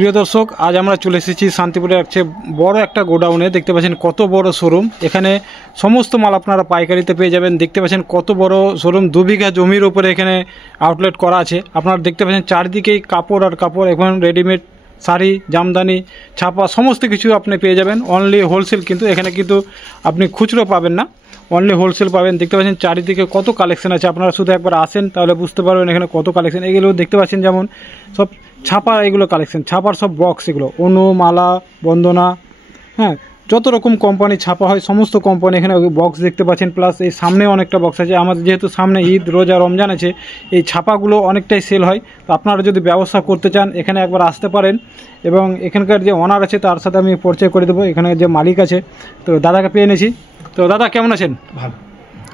প্রিয় দর্শক, আজ আমরা চলে এসেছি শান্তিপুরের বড় একটা গোডাউনে। দেখতে পাচ্ছেন কত বড় শোরুম। এখানে সমস্ত মাল আপনারা পাইকারিতে পেয়ে যাবেন। দেখতে পাচ্ছেন কত বড় শোরুম, 2 বিঘা জমির উপরে এখানে আউটলেট করা আছে। আপনারা দেখতে পাচ্ছেন চারদিকেই কাপড় আর কাপড়, এখন রেডিমেড শাড়ি, জামদানি, ছাপা সমস্ত কিছু আপনি পেয়ে যাবেন। অনলি হোলসেল, কিন্তু এখানে কিন্তু আপনি খুচরো পাবেন না, অনলি হোলসেল পাবেন। দেখতে পাচ্ছেন চারিদিকে কত কালেকশন আছে, আপনারা শুধু একবার আসেন তাহলে বুঝতে পারবেন এখানে কত কালেকশন। এগুলো দেখতে পাচ্ছেন যেমন সব ছাপা, এগুলো কালেকশন, ছাপার সব বক্স, এগুলো অনু, মালা, বন্দনা, হ্যাঁ, যত রকম কোম্পানি ছাপা হয় সমস্ত কোম্পানি এখানে বক্স দেখতে পাচ্ছেন। প্লাস এই সামনে অনেকটা বক্স আছে। আমাদের যেহেতু সামনে ঈদ, রোজা, রমজান আছে, এই ছাপাগুলো অনেকটাই সেল হয়। তো আপনারা যদি ব্যবসা করতে চান এখানে একবার আসতে পারেন। এবং এখানকার যে ওনার আছে তার সাথে আমি পরিচয় করে দেবো। এখানে যে মালিক আছে, তো দাদাকে পেয়ে এনেছি। তো দাদা কেমন আছেন? ভালো।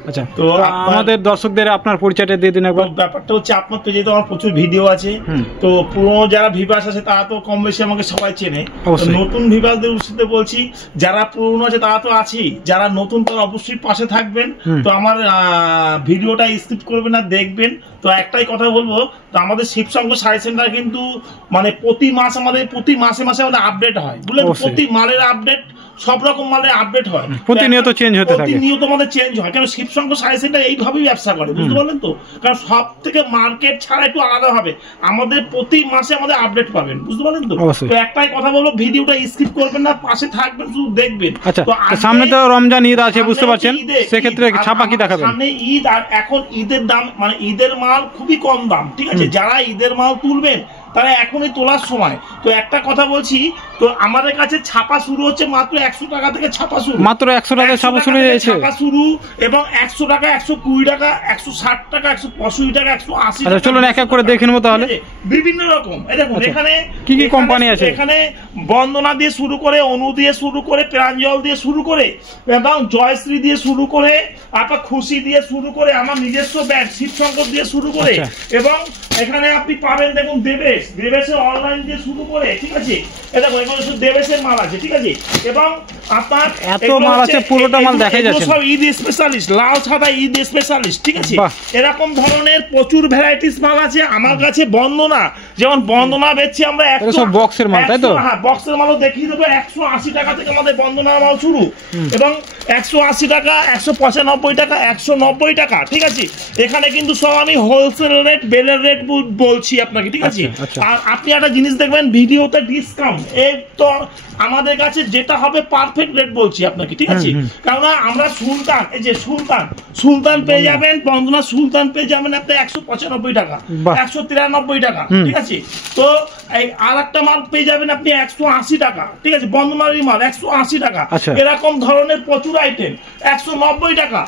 আচ্ছা, তো আমাদের দর্শকদের আপনার পরিচয়টা দিয়ে দিন একবার। ব্যাপারটা হচ্ছে আপনার তো যেহেতু আমার প্রচুর ভিডিও আছে, তো পুরোনো যারা ভিভাস আছে তারা তো কম বেশি আমাকে সবাই চেনে। নতুন ভিভাসদের উদ্দেশ্যে বলছি, যারা পুরোনো আছে তারা তো আছেই, যারা নতুন তারা অবশ্যই পাশে থাকবেন। তো আমার ভিডিওটা স্কিপ করবেন না, দেখবেন। তো একটাই কথা বলবো, তো আমাদের শিবশঙ্কর শাড়ি সেন্টার কিন্তু মানে প্রতি মাসে আমাদের আপডেট হয়, বুঝলেন? প্রতি মালের আপডেট, সব রকম মালের আপডেট হয়, প্রতিনিয়ত চেঞ্জ হতে থাকে, প্রতিনিয়ত আমাদের চেঞ্জ হয়। কারণ শিবশঙ্কর শাড়ি সেন্টার এইভাবেই ব্যবসা করে, বুঝতে পারলেন তো? কারণ সব থেকে মার্কেট ছাড়া একটু আলাদা হবে, আমাদের প্রতি মাসে আমাদের আপডেট পাবেন, বুঝতে পারলেন তো? তো একটাই কথা বলবো, ভিডিওটা স্কিপ করবেন না, পাশে থাকবেন, শুধু দেখবেন। আচ্ছা, সামনে তো রমজান, ঈদ আছে, বুঝতে পারছেন, সেক্ষেত্রে ছাপা কি দেখাবেন? সামনে ঈদ, আর এখন ঈদের দাম মানে ঈদের মাল খুবই কম দাম, ঠিক আছে? যারা ঈদের মাল তুলবেন তারা এখনই তোলার সময়। তো একটা কথা বলছি, তো আমাদের কাছে ছাপা শুরু হচ্ছে মাত্র 100 টাকা থেকে, ছাপা শুরু মাত্র 100 টাকা ছাপা শুরু হয়েছে, ছাপা শুরু। এবং 100 টাকা, 120 টাকা, 160 টাকা, 185 টাকা, 180 টাকা। চলুন এক এক করে দেখে নেবো তাহলে। বিভিন্ন রকম, এই দেখুন এখানে কি কি কোম্পানি আছে। এখানে বন্দনা দিয়ে শুরু করে, অনু দিয়ে শুরু করে, প্রাঞ্জল দিয়ে শুরু করে, এবং জয়শ্রী দিয়ে শুরু করে, আপনার খুশি দিয়ে শুরু করে, আমার নিজস্ব ব্যান্ড শিবশঙ্কর দিয়ে শুরু করে, এবং এখানে আপনি পাবেন দেখুন দেবেশের অনলাইন দিয়ে শুরু করে, ঠিক আছে? এটা এখানে শুধু দেবেশের মাল আছে, ঠিক আছে? এবং আপনার এত মাল আছে, পুরোটা মাল দেখাই যাচ্ছে। সব ঈদ স্পেশালিস্ট, লাল সাদা ঈদ স্পেশালিস্ট, ঠিক আছে? এরকম ধরনের প্রচুর ভ্যারাইটিস মাল আছে আমার কাছে। বন্দনা, যেমন বন্দনা বেচছি আমরা সব বক্সের মাল, তাই তো? হ্যাঁ, বক্সের মালও দেখিয়ে দেবো। 180 টাকা থেকে আমাদের বন্দনার মাল শুরু, এবং 180 টাকা, 195 টাকা, 190 টাকা, ঠিক আছে? এখানে কিন্তু সব আমি হোলসেল রেট, বেলের রেট বলছি আপনাকে, ঠিক আছে? আর আপনি একটা জিনিস দেখবেন, ভিডিওতে ডিসকাউন্ট, এই তো আমাদের কাছে যেটা হবে পারফেক্ট রেট বলছি আপনাকে, ঠিক আছে? কারণ আমরা সুলতান, এই যে সুলতান পেয়ে যাবেন, বন্দনা সুলতান পেয়ে যাবেন আপনি 195 টাকা, 193 টাকা, ঠিক আছে? তো এই আর একটা মাল পেয়ে যাবেন আপনি 180 টাকা, ঠিক আছে? বন্দনারই মাল 180 টাকা। এরকম ধরনের প্রচুর আইটেম 190 টাকা,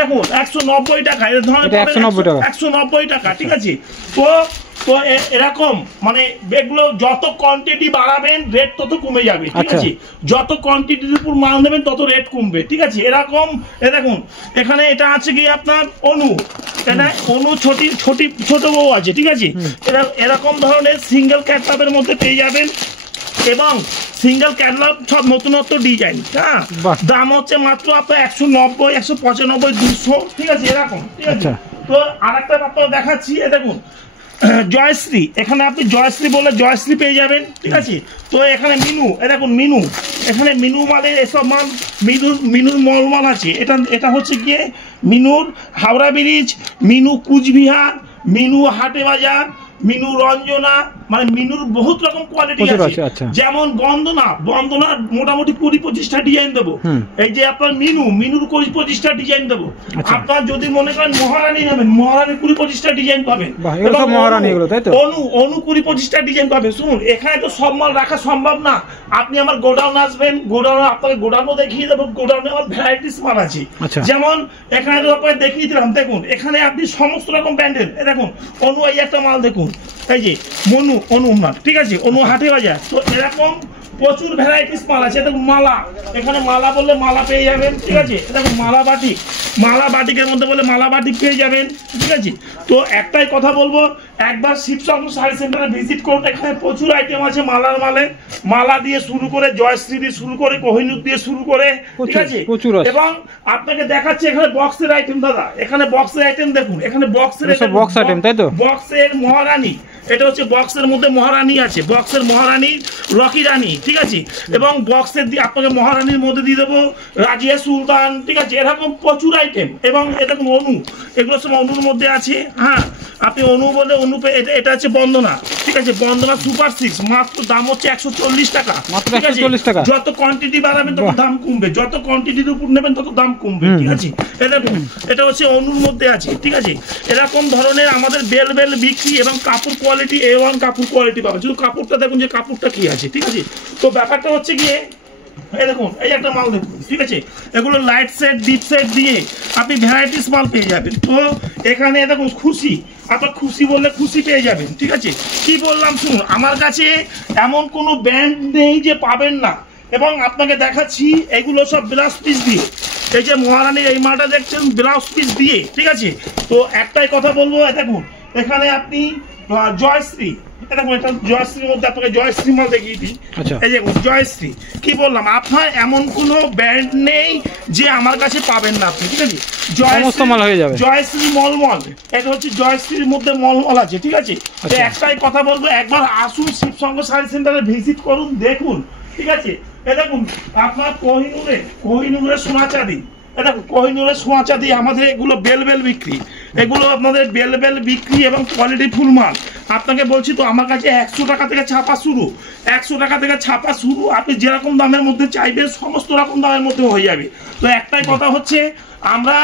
দেখুন 190 টাকা, এই ধরনের 190 টাকা, ঠিক আছে? তো এরকম মানে এগুলো যত কোয়ান্টিটি বাড়াবেন রেট তত কমে যাবে, ঠিক আছে? যত কোয়ান্টিটির উপর মাল নেবেন তত রেট কমবে, ঠিক আছে? এরকম দেখুন এখানে এটা আছে কি আপনার অনু, এটা অনু ছোট বউ আছে, ঠিক আছে? এরকম ধরনের সিঙ্গেল ক্যাটলগের মধ্যে পেয়ে যাবেন, এবং সিঙ্গেল ক্যাটলগ সব নতুনত্ব ডিজাইন। হ্যাঁ, দাম হচ্ছে মাত্র আপনার 190, 195, 200, ঠিক আছে? এরকম, ঠিক আছে? তো আরেকটা আপনার দেখাচ্ছি, দেখুন জয়শ্রী, এখানে আপনি জয়শ্রী বলে জয়শ্রী পেয়ে যাবেন, ঠিক আছে? তো এখানে মিনু, দেখুন মিনু, এখানে মিনু মানে এসব মাল মিনুর মলমাল আছে। এটা হচ্ছে গিয়ে মিনুর হাওড়া ব্রিজ, মিনু কুচবিহার, মিনু হাটে বাজার, মিনু রঞ্জনা, মানে মিনুর বহুত রকম কোয়ালিটি আছে। যেমন বন্দনার মোটামুটি 20-25টা ডিজাইন দেবো। এই যে আপনার মিনুর 20-25টা ডিজাইন দেবো। আপনার যদি মনে করেন মহারানী নেবেন, মহারানী 20-25টা ডিজাইন পাবেন। অনু 20-25টা ডিজাইন পাবেন। শুনুন, এখানে তো সব মাল রাখা সম্ভব না, আপনি আমার গোডাউন আসবেন, গোডাউনে আপনাকে গোডাউনও দেখিয়ে দেবো। গোডাউনে আমার ভ্যারাইটিস মাল আছে, যেমন এখানে তো আপনাকে দেখিয়ে দিলাম। দেখুন এখানে আপনি সমস্ত রকম ব্র্যান্ডের, দেখুন অনু, এই একটা মাল দেখুন, এই যে অনু মাল, ঠিক আছে? অনু হাটে বাজার। তো এরকম প্রচুর ভ্যারাইটিস মাল আছে। দেখুন মালা, এখানে মালা বললে মালা পেয়ে যাবেন, ঠিক আছে? দেখুন মালা বাটিকের মধ্যে বলে মালা বাটিক পেয়ে যাবেন, ঠিক আছে? তো একটাই কথা বলবো, একবার শিবশঙ্কর শাড়ি সেন্টারে ভিজিট করুন। এখানে প্রচুর আইটেম আছে মালা দিয়ে শুরু করে, জয়শ্রী দিয়ে শুরু করে, কোহিনূর দিয়ে শুরু করে, ঠিক আছে? এবং আপনাকে দেখাচ্ছি এখানে বক্সের আইটেম। দাদা এখানে বক্সের আইটেম দেখুন, এখানে বক্সের আইটেম, তাই তো? বক্সের মহারানী, এটা হচ্ছে বক্সের মধ্যে মহারানী আছে, বক্সের মহারানী রকি রানী, ঠিক আছে, এবং বক্সের দিয়ে আপনাকে মহারানীর মধ্যে দিয়ে দেবো রাজিয়া সুলতান, ঠিক আছে, এরকম প্রচুর আইটেম। এবং এরকম অনু, এগুলো সব অনুর মধ্যে আছে। হ্যাঁ, আপনি অনু বলে অনু এটা হচ্ছে বন্দনা, ঠিক আছে, বন্দনা সুপার 6, মাত্র দাম হচ্ছে 140 টাকা, ঠিক আছে। যত কোয়ান্টিটি বাড়াবেন তত দাম কমবে, যত কোয়ান্টিটির উপর নেবেন তত দাম কমবে, ঠিক আছে। এটা হচ্ছে অনুর মধ্যে আছে, ঠিক আছে। এরকম ধরনের আমাদের বেল বিক্রি এবং কাপড় কোয়ালিটি A1 কাপড় কোয়ালিটি পাবে। শুধু কাপড়টা দেখুন যে কাপড়টা কি আছে, ঠিক আছে। তো ব্যাপারটা হচ্ছে গিয়ে এই দেখুন, এই একটা মাল দেখুন, ঠিক আছে, এগুলো লাইট সেট ডিপ সেট দিয়ে আপনি ভ্যারাইটিস মাল পেয়ে যাবেন। তো এখানে দেখুন খুশি, আপনার খুশি বললে খুশি পেয়ে যাবেন, ঠিক আছে। কি বললাম শুনুন, আমার কাছে এমন কোনো ব্র্যান্ড নেই যে পাবেন না। এবং আপনাকে দেখাচ্ছি এগুলো সব ব্লাউজ পিস দিয়ে, এই যে মহারানীর এই মালটা দেখছেন ব্লাউজ পিস দিয়ে, ঠিক আছে। তো একটাই কথা বলবো, দেখুন এখানে আপনি জয়শ্রী, দেখুন এটা জয়শ্রীর মধ্যে আপনাকে জয়শ্রী মাল দেখিয়ে দিই। এই যে জয়শ্রী, কি বললাম, আপনার এমন কোনো ব্র্যান্ড নেই যে আমার কাছে পাবেন না আপনি, ঠিক আছে। জয়শ্রী মলমল, এটা হচ্ছে জয়শ্রীর মধ্যে মলমল আছে, ঠিক আছে। তো একটাই কথা বলবো, একবার আসুন শিবসঙ্গ শাড়ি সেন্টারে ভিজিট করুন, দেখুন, ঠিক আছে। এ দেখুন আপনার কোহিনুরের সোনা চাঁদি, দেখুন কোহিনুরের সোনা চাঁদি, আমাদের এগুলো বেল বিক্রি, এগুলো আপনাদের বেল বিক্রি এবং কোয়ালিটি ফুল মাল। আপনাকে বলছি তো, আমার কাছে 100 টাকা থেকে ছাপা শুরু, 100 টাকা থেকে ছাপা শুরু, আপনি যেরকম দামের মধ্যে চাইবেন সমস্ত রকম দামের মধ্যে হয়ে যাবে। তো একটাই কথা হচ্ছে, আমরা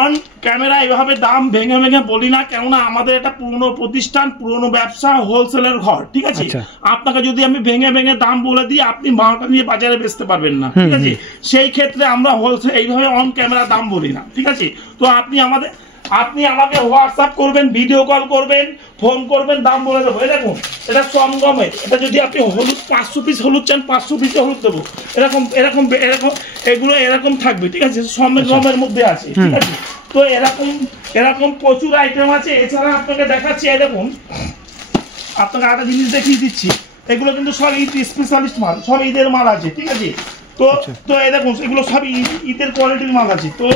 অন ক্যামেরা এভাবে দাম ভেঙে বলি না, কেননা আমাদের একটা পুরনো প্রতিষ্ঠান, পুরনো ব্যবসা, হোলসেলের ঘর, ঠিক আছে। আপনাকে যদি আমি ভেঙে দাম বলে দিই, আপনি মালটা নিয়ে বাজারে বেচতে পারবেন না, ঠিক আছে। সেই ক্ষেত্রে আমরা হোলসেল এইভাবে অন ক্যামেরা দাম বলি না, ঠিক আছে। তো আপনি আমাকে হোয়াটসঅ্যাপ করবেন, ভিডিও কল করবেন, ফোন করবেন, দাম বলে দেবো। দেখুন এটা সমগমের, এটা যদি আপনি হলুদ 500 পিস হলুদ চান 500 পিস হলুদ দেবো, এরকম এগুলো এরকম থাকবে, ঠিক আছে, সমগমের মধ্যে আছে, ঠিক আছে। তো এরকম প্রচুর আইটেম আছে। এছাড়া আপনাকে দেখাচ্ছি, এই দেখুন আপনাকে একটা জিনিস দেখিয়ে দিচ্ছি, এগুলো কিন্তু সব ঈদ স্পেশালিস্ট মাল, সব ঈদের মাল আছে, ঠিক আছে। তো এই দেখুন এগুলো সব ঈদের কোয়ালিটির মাল আছে। তো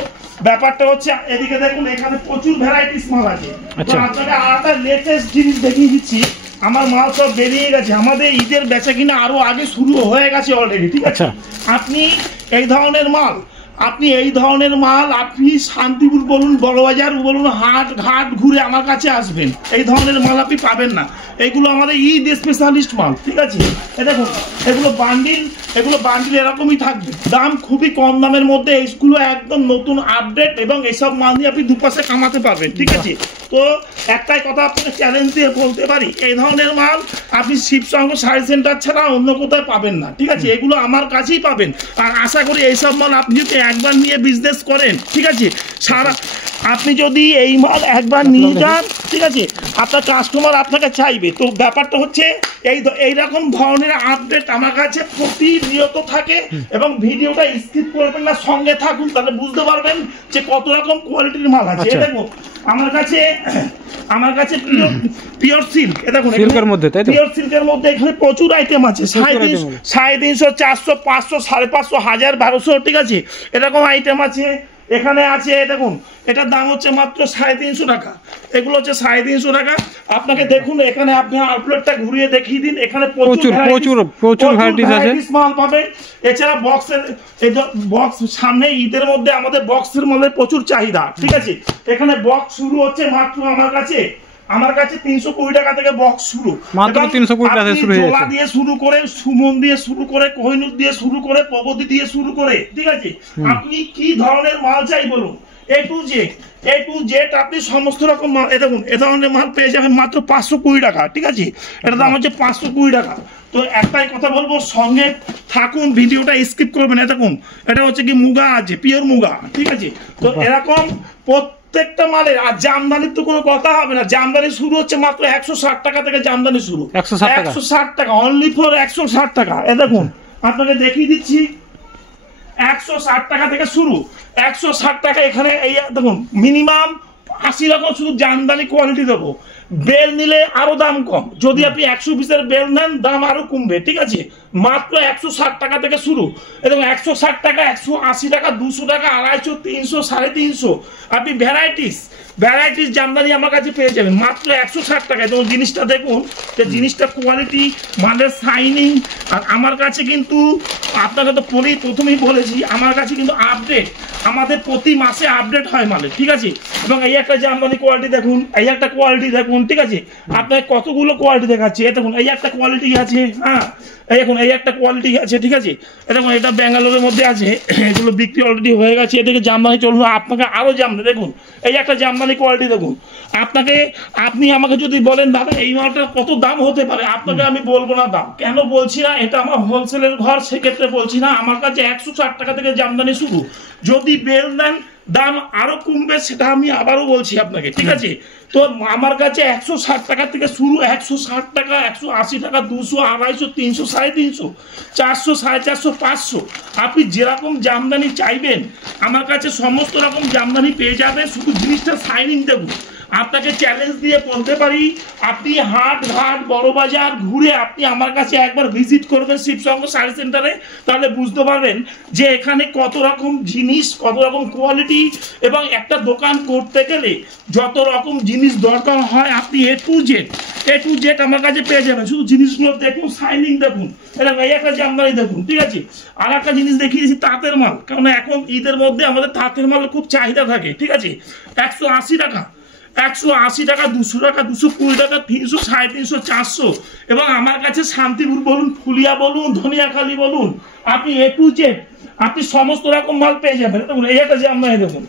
ব্যাপারটা হচ্ছে, এদিকে দেখুন এখানে প্রচুর ভ্যারাইটিস মাল আছে। তো আপনাকে আরেকটা লেটেস্ট জিনিস দেখিয়ে দিচ্ছি, আমার মাল সব বেরিয়ে গেছে, আমাদের ঈদের বেচা কিনা আরো আগে শুরু হয়ে গেছে অলরেডি, ঠিক আছে। আপনি এই ধরনের মাল আপনি শান্তিপুর বলুন, বড়বাজার বলুন, হাট ঘাট ঘুরে আমার কাছে আসবেন, এই ধরনের মাল আপনি পাবেন না। এগুলো আমাদের ঈদ স্পেশালিস্ট মাল, ঠিক আছে। দেখুন এগুলো বান্ডিল এরকমই থাকবে, দাম খুবই কম দামের মধ্যে, এইগুলো একদম নতুন আপডেট, এবং এইসব মাল দিয়ে আপনি দুপাশে কামাতে পারবেন, ঠিক আছে। তো একটাই কথা আপনাকে চ্যালেঞ্জ দিয়ে বলতে পারি, এই ধরনের মাল আপনি শিবসঙ্গ শাড়ি সেন্টার ছাড়া অন্য কোথায় পাবেন না, ঠিক আছে। এগুলো আমার কাছেই পাবেন। আর আশা করি এইসব মাল আপনি যদি একবার নিয়ে বিজনেস করেন, ঠিক আছে, আপনি যদি এই মাল একবার নিয়ে যান, ঠিক আছে, আপনার কাস্টমার আপনাকে চাইবে। তো ব্যাপারটা হচ্ছে এইরকম ধরনের আপডেট আমার কাছে প্রতিনিয়ত থাকে, এবং ভিডিওটা স্কিপ করবেন না, সঙ্গে থাকুন, তাহলে বুঝতে পারবেন যে কত রকম কোয়ালিটির মাল আছে। দেখুন আমার কাছে পিওর সিল্ক, দেখুন পিওর সিল্কের মধ্যে এখানে প্রচুর আইটেম আছে, 350, 400, 500, 550, 1000, 1200, ঠিক আছে, এরকম আইটেম আছে এখানে আছে। দেখুন এটার দাম হচ্ছে মাত্র 350 টাকা, এগুলো হচ্ছে 350 টাকা। আপনাকে দেখুন এখানে, আপনি আউটলেটটা ঘুরিয়ে দেখিয়ে দিন, এখানে প্রচুর ভ্যারাইটিস মাল পাবেন। এছাড়া বক্স সামনে ঈদের মধ্যে আমাদের বক্সের মধ্যে প্রচুর চাহিদা, ঠিক আছে। এখানে বক্স শুরু হচ্ছে মাত্র আমার কাছে 320 টাকা থেকে বক্স শুরু, মাত্র 320 টাকা শুরু হয়ে যাচ্ছে। দিয়ে শুরু করে, সুমন দিয়ে শুরু করে, কোহিনুর দিয়ে শুরু করে, প্রগতি দিয়ে শুরু করে, ঠিক আছে। আপনি কি ধরনের মাল চাই বলুন, A to Z আপনি সমস্ত রকম মাল, দেখুন এ ধরনের মাল পেয়ে যাবেন মাত্র 520 টাকা, ঠিক আছে। এটার দাম হচ্ছে 520 টাকা। তো একটাই কথা বলবো, সঙ্গে থাকুন, ভিডিওটা স্কিপ করবেন। দেখুন এটা হচ্ছে কি মুগা আছে, পিওর মুগা, ঠিক আছে। তো এরকম প্রত্যেকটা মালের, আর জামদানির তো কোনো কথা হবে না, জামদানি শুরু হচ্ছে মাত্র 160 টাকা থেকে, জামদানি শুরু 160 টাকা, অনলি ফর 160 টাকা। দেখুন আপনাকে দেখিয়ে দিচ্ছি, 160 টাকা থেকে শুরু, 160 টাকা। এখানে এই দেখুন মিনিমাম 80 রকম শুধু জামদানি কোয়ালিটি দেবো, বেল নিলে আরো দাম কম, যদি আপনি 100 পিসের বেল নেন দাম আরো কমবে, ঠিক আছে। মাত্র 160 টাকা থেকে শুরু, এবং 160 টাকা, 180 টাকা, 200 টাকা, 250, 300, 350 আপনি ভ্যারাইটিস জামদানি আমার কাছে পেয়ে যাবেন মাত্র 160 টাকায়। এবং জিনিসটা দেখুন যে জিনিসটা কোয়ালিটি, মালের শাইনিং। আর আমার কাছে কিন্তু আপনাকে তো প্রথমেই বলেছি, আমার কাছে কিন্তু আপডেট, আমাদের প্রতি মাসে আপডেট হয় মালের, ঠিক আছে। এবং এই একটা জামদানি কোয়ালিটি দেখুন, এই একটা কোয়ালিটি দেখুন, ঠিক আছে। আপনাকে কতগুলো কোয়ালিটি দেখাচ্ছি, এই দেখুন এই একটা কোয়ালিটি আছে, হ্যাঁ এখন এই একটা কোয়ালিটি আছে, ঠিক আছে। দেখুন এটা ব্যাঙ্গালোরের মধ্যে আছে, এগুলো বিক্রি অলরেডি হয়ে গেছে। এদিকে জামদানি চলুন, আপনাকে আরো জামদানি দেখুন, এই একটা জামদানি কোয়ালিটি দেখুন। আপনি আমাকে যদি বলেন দাদা এই মালটার কত দাম হতে পারে, আপনাকে আমি বলবো না দাম। কেন বলছি না, এটা আমার হোলসেলের ঘর, সেক্ষেত্রে বলছি না। আমার কাছে 160 টাকা থেকে জামদানি শুরু, যদি বেল নেন দাম আরো কমবে, সেটা আমি আবারও বলছি আপনাকে, ঠিক আছে। তো আমার কাছে 160 টাকা থেকে শুরু, 160 টাকা, 180 টাকা, 200, 250, 300, 350, 400, 450, 500 আপনি যেরকম জামদানি চাইবেন আমার কাছে সমস্ত রকম জামদানি পেয়ে যাবেন। শুধু জিনিসটা শাইনিং দেখুন। আপনাকে চ্যালেঞ্জ দিয়ে বলতে পারি, আপনি হাট ঘাট বড় বাজার ঘুরে আপনি আমার কাছে একবার ভিজিট করবেন শিবসঙ্গ শাড়ি সেন্টারে, তাহলে বুঝতে পারবেন যে এখানে কত রকম জিনিস, কত রকম কোয়ালিটি। এবং একটা দোকান করতে গেলে যত রকম জিনিস দরকার হয় আপনি এ টু জেড আমার কাছে পেয়ে যাবেন। শুধু জিনিসগুলো দেখুন, শাইনিং দেখুন, এটা এই একটা জামদানি দেখুন, ঠিক আছে। আর একটা জিনিস দেখিয়েছি তাঁতের মাল, কারণ এখন ঈদের মধ্যে আমাদের তাঁতের মালের খুব চাহিদা থাকে, ঠিক আছে। 180 টাকা, 180 টাকা, 200 টাকা, 220 টাকা, 300, 350, 400। এবং আমার কাছে শান্তিপুর বলুন, ফুলিয়া বলুন, ধনিয়াখালী বলুন, আপনি এ টু জেড আপনি সমস্ত রকম মাল পেয়ে যাবেন। দেখুন এই একটা জামদানি দেখুন,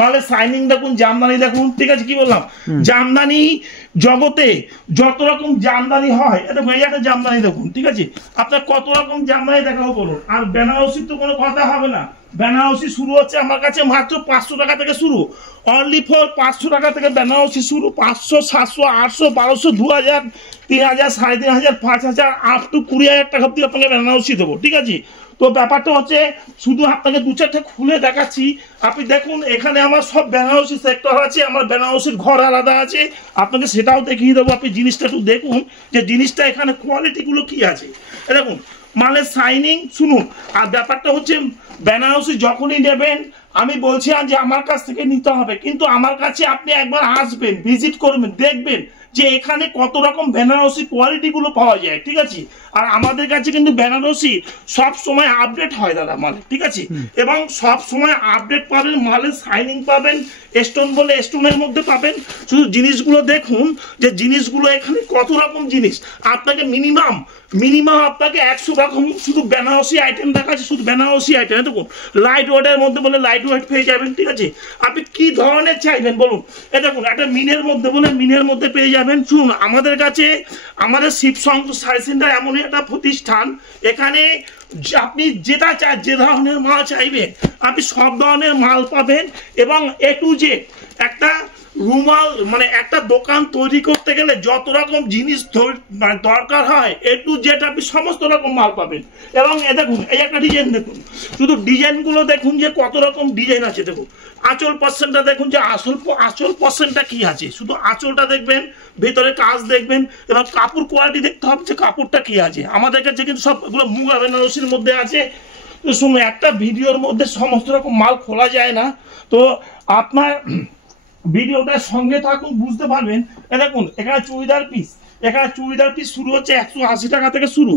মালের শাইনিং দেখুন, জামদানি দেখুন, ঠিক আছে। কি বললাম, জামদানি জগতে যত রকম জামদানি হয়, দেখুন এই একটা জামদানি দেখুন, ঠিক আছে। আপনার কত রকম জামদানি দেখাবো বলুন। আর বেনারসির তো কোনো কথা হবে না, বেনারসি শুরু হচ্ছে আমার কাছে মাত্র 500 টাকা থেকে শুরু, অনলি ফর 500 টাকা থেকে বেনারসি শুরু। 500, 700, 800, 1200, 2000, 3000, 3500, 5000, আপ টু 20,000 টাকা অব্দি আপনাকে বেনারসি দেবো, ঠিক আছে। তো ব্যাপারটা হচ্ছে শুধু আপনাকে 2-4টা খুলে দেখাচ্ছি। আপনি দেখুন এখানে আমার সব বেনারসি সেক্টর আছে, আমার বেনারসির ঘর আলাদা আছে, আপনাকে সেটাও দেখিয়ে দেবো। আপনি জিনিসটা একটু দেখুন যে জিনিসটা এখানে কোয়ালিটিগুলো কি আছে, দেখুন মালের শাইনিং শুনুন। আর ব্যাপারটা হচ্ছে বেনারসি যখনই নেবেন আমি বলছি যে আমার কাছ থেকে নিতে হবে, কিন্তু আমার কাছে আপনি একবার আসবেন, ভিজিট করবেন, দেখবেন যে এখানে কত রকম বেনারসি কোয়ালিটিগুলো পাওয়া যায়, ঠিক আছে। আর আমাদের কাছে কিন্তু বেনারসি সব সময় আপডেট হয় দাদা মালে, ঠিক আছে। এবং সব সময় আপডেট পাবেন, মালের শাইনিং পাবেন, স্টোন বলে স্টোনের মধ্যে পাবেন। শুধু জিনিসগুলো দেখুন যে জিনিসগুলো এখানে কত রকম জিনিস। আপনাকে মিনিমাম আপনাকে 100 রকম শুধু বেনারসি আইটেম দেখাচ্ছে, শুধু বেনারসি আইটেম। দেখুন লাইট ওয়েটের মধ্যে বলে লাইট ওয়েট পেয়ে যাবেন, ঠিক আছে। আপনি কি ধরনের চাইবেন বলুন, এ দেখুন একটা মিনের মধ্যে বলে মিনের মধ্যে পেয়ে যাবেন। শুনুন আমাদের কাছে, আমাদের শিবসঙ্গ শাড়ি সেন্টার এমনই একটা প্রতিষ্ঠান, এখানে আপনি যেটা চান, যে ধরনের মাল চাইবেন আপনি সব ধরনের মাল পাবেন। এবং এ টু জেড একটা রুমাল মানে একটা দোকান তৈরি করতে গেলে যত রকম জিনিস মানে দরকার হয়, এ টু জেড আপনি সমস্ত রকম মাল পাবেন। এবং এ দেখুন এই একটা ডিজাইন দেখুন, শুধু ডিজাইনগুলো দেখুন যে কত রকম ডিজাইন আছে। দেখুন আঁচল পার্সেন্টটা দেখুন যে আঁচল পার্সেন্টটা কি আছে, শুধু আঁচলটা দেখবেন, ভেতরে কাজ দেখবেন, এবং কাপড় কোয়ালিটি দেখতে হবে যে কাপড়টা কি আছে। আমাদের কাছে কিন্তু সবগুলো মুগা বেনারসির মধ্যে আছে। তো শুনুন একটা ভিডিওর মধ্যে সমস্ত রকম মাল খোলা যায় না, তো আপনার ভিডিওটার সঙ্গে থাকুন, বুঝতে পারবেন। দেখুন এখানে চুড়িদার পিস শুরু হচ্ছে 180 টাকা থেকে শুরু,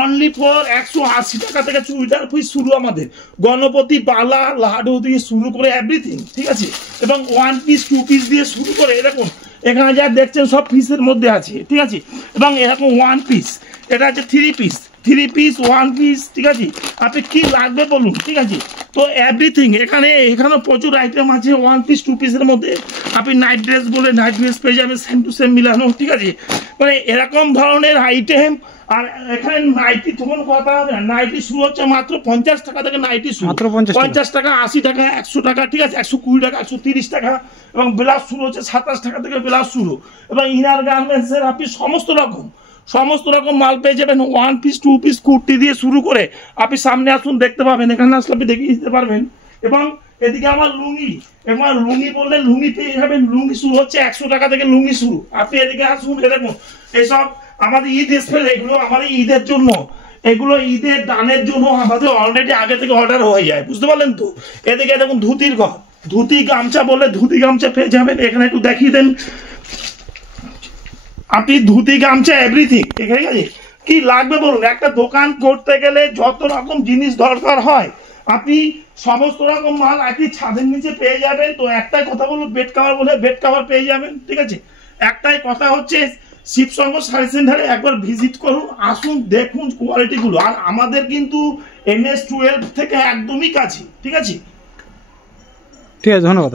অনলি ফর 180 টাকা থেকে চুড়িদার পিস শুরু। আমাদের গণপতি, বালা, লাডু দিয়ে শুরু করে এভরিথিং, ঠিক আছে। এবং 1 পিস 2 পিস দিয়ে শুরু করে দেখুন এখানে যা দেখছেন সব পিসের মধ্যে আছে, ঠিক আছে। এবং এরকম 1 পিস, এটা আছে 3 পিস, 1 পিস, ঠিক আছে। আপনি কি লাগবে বলুন, ঠিক আছে। তো এভরিথিং এখানে প্রচুর আইটেম আছে 1 পিস 2 পিসের মধ্যে। আপনি নাইট ড্রেস বলে নাইট ড্রেস পেয়ে যাবেন, সেম টু সেম মিলানো, ঠিক আছে। মানে এরকম ধরনের আইটেম। আর এখানে নাইটি তখন কথা হবে না, নাইটি শুরু হচ্ছে মাত্র 50 টাকা থেকে, নাইটি শুরু 50 টাকা, 80 টাকা, 100 টাকা, ঠিক আছে, 120 টাকা, 130 টাকা। এবং ব্লাউজ শুরু হচ্ছে 27 টাকা থেকে ব্লাউজ শুরু। এবং ইনার গার্মেন্টসের আপনি সমস্ত রকম মাল পেয়ে যাবেন। 1 পিস 2 পিস কুর্তি দিয়ে শুরু করে আপনি সামনে আসুন, দেখতে পাবেন, এখানে আসলে আপনি দেখিয়ে দিতে পারবেন। এবং এদিকে আমার লুঙ্গি, এবার লুঙ্গি বললে লুঙ্গি পেয়ে যাবেন। লুঙ্গি শুরু হচ্ছে 100 টাকা থেকে লুঙ্গি শুরু। আপনি এদিকে আসুন, দেখুন এইসব আমাদের ঈদ স্পেশাল, এগুলো আমাদের ঈদের জন্য, এগুলো ঈদের দানের জন্য আমাদের অলরেডি আগে থেকে অর্ডার হয়ে যায়, বুঝতে পারলেন তো। এদিকে দেখুন ধুতির ঘর, ধুতি গামছা বললে ধুতি গামছা পেয়ে যাবেন। এখানে একটু দেখিয়ে দেন আপনি, ধুতি গামছা এভরিথিং। এখানে আছে কি লাগবে বলুন, একটা দোকান করতে গেলে যত রকম জিনিস দরকার হয় আপনি সমস্ত রকম মাল আপনি ছাদের নিচে পেয়ে যাবেন। তো একটাই কথা বলুন, বেড কাভার বলে বেড কাভার পেয়ে যাবেন, ঠিক আছে। একটাই কথা হচ্ছে শিবসঙ্গ শাড়ি সেন্টারে একবার ভিজিট করুন, আসুন দেখুন কোয়ালিটিগুলো। আর আমাদের কিন্তু NS12 থেকে একদমই কাছে, ঠিক আছে। ঠিক আছে, ধন্যবাদ।